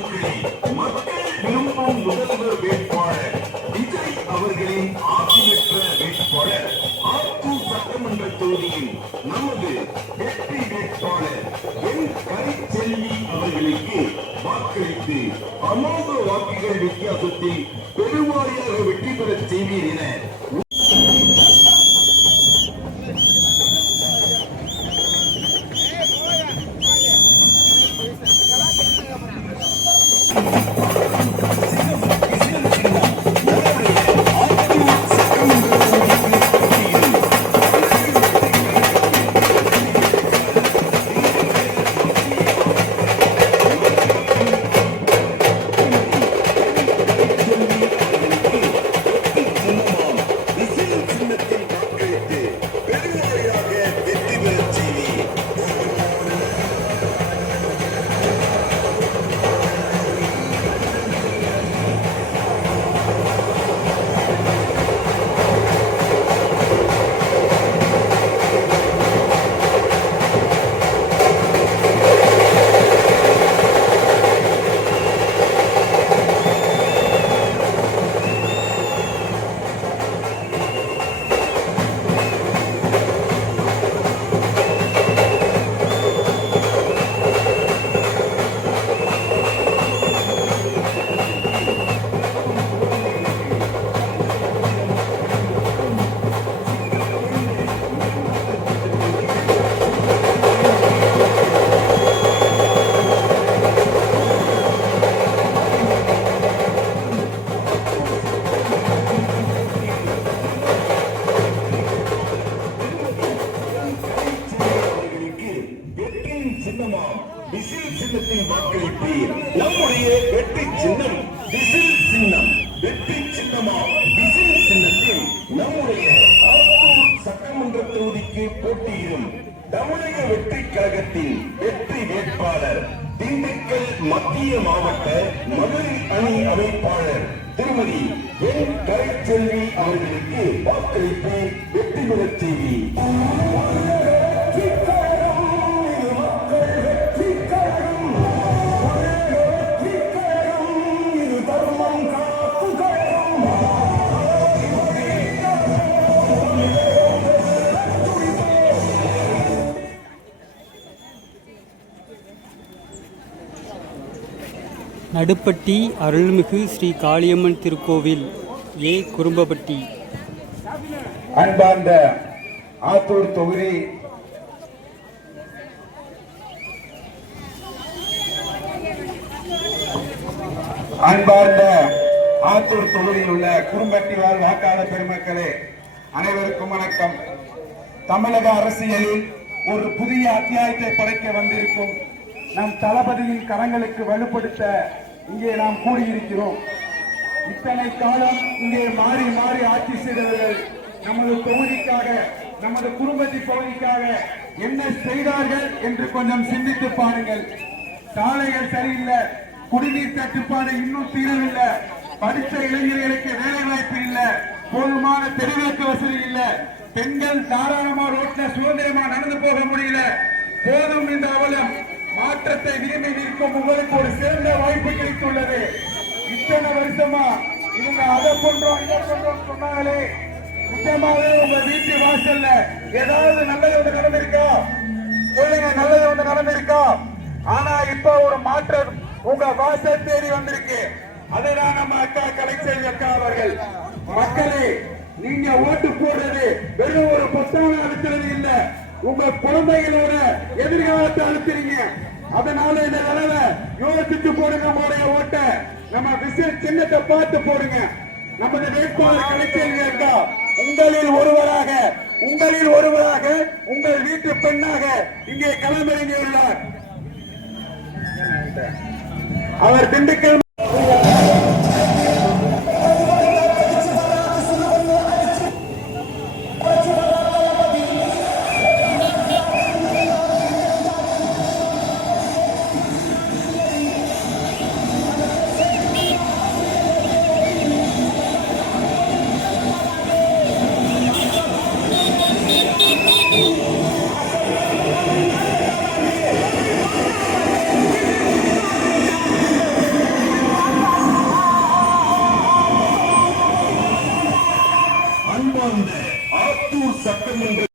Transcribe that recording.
மக்களே, மக்கள் விரும்பும் முதல்வர் வேட்பாளர் விஜய் அவர்களின் ஆட்சி பெற்ற வேட்பாளர் ஆத்தூர் சட்டமன்ற தொகுதியில் நமது வெற்றி வேட்பாளர் என் கரிச்செல்வி அவர்களுக்கு வாக்களித்து அமோக வாக்குகள் வித்தியாசத்தில் பெருவாரியாக வெற்றி பெறச் செய்வீர் என சின்னத்தில் வாக்களிப்பீர். நம்முடைய வெற்றி சின்னம் விசில் சின்னம். வெற்றி சின்னமா விசில் சின்னத்தில் நம்முடைய ஆத்தூர் சட்டமன்ற தொகுதிக்கு போட்டியிடும் தமிழக வெற்றி கழகத்தின் வெற்றி வேட்பாளர் திண்டுக்கல் மத்திய மாவட்ட மகளிர் அணி அமைப்பாளர் திருமதி என் கரிச்செல்வி அவர்களுக்கு வாக்களிப்பு வெற்றி பெறச் செய்தி. நடுப்பட்டி அருள்மிகு ஸ்ரீ காளியம்மன் திருக்கோவில் ஏ குறும்பப்பட்டி. அன்பார்ந்த ஆத்தூர் தொகுதி தொகுதியில் உள்ள குறும்பட்டி வாழ் வாக்காளர் பெருமக்களே, அனைவருக்கும் வணக்கம். தமிழக அரசியலில் ஒரு புதிய அத்தியாயத்தை படைக்க வந்திருக்கும் நம் தளபதியின் கரங்களுக்கு வலுப்படுத்த இங்கே நாம் கூடியிருக்கிறோம். இத்தனை காலம் இங்கே மாறி மாறி ஆட்சி செய்தவர்கள் நமது தொகுதிக்காக, நமது குடும்பத்தி பகுதிக்காக என்ன செய்தார்கள் என்று கொஞ்சம் சிந்தித்து பாருங்கள். சாலைகள் சரியில்லை, குடிநீர் தட்டுப்பாடு இன்னும் தீரவில்லை, படித்த இளைஞர்களுக்கு வேலை வாய்ப்பு இல்லை, போதுமான தெருவிளக்கு வசதி இல்லை, பெண்கள் தாராளமா ரோட்ல சுதந்திரமா நடந்து போக முடியல. போதும் இந்த அவலம் மாற்றத்தை விரும்பி நிற்கும் உங்களுக்கு ஒரு சிறந்த வாய்ப்பு கிடைத்துள்ளது. இத்தனை வருஷமா இவங்க அதை பண்றோம் இதை பண்றோம் சொன்னாங்களே, நிச்சயமாவே உங்க வீட்டு வாசல்ல ஏதாவது நல்லது ஒன்று நடந்திருக்கா? சொல்லுங்க, நல்லது ஒன்று நடந்திருக்கா? ஆனா இப்ப ஒரு மாற்றம் உங்க வாசல் தேடி வந்திருக்கு. அதுதான் நம்ம அக்கா கலைச்செல்வி அக்கா அவர்கள். மக்களே, நீங்க ஓட்டு போடுறது வெறும் ஒரு பொத்தான அழுத்துறது இல்ல, உங்க குழந்தைகளோட எதிர்காலத்தை அழுத்துறீங்க. அதனால இந்த நிலவை யோசிச்சு போடுங்க. உங்களுடைய ஓட்ட நம்ம விசில் சின்னத்தை பார்த்து போடுங்க. நமது வேட்பாளர் கலைச்செல்வி அக்கா உங்களில் ஒருவராக உங்கள் வீட்டு பெண்ணாக இங்கே களமிறங்கியுள்ளார். அவர் திண்டுக்கல் ஆத்தூர் சட்டமன்ற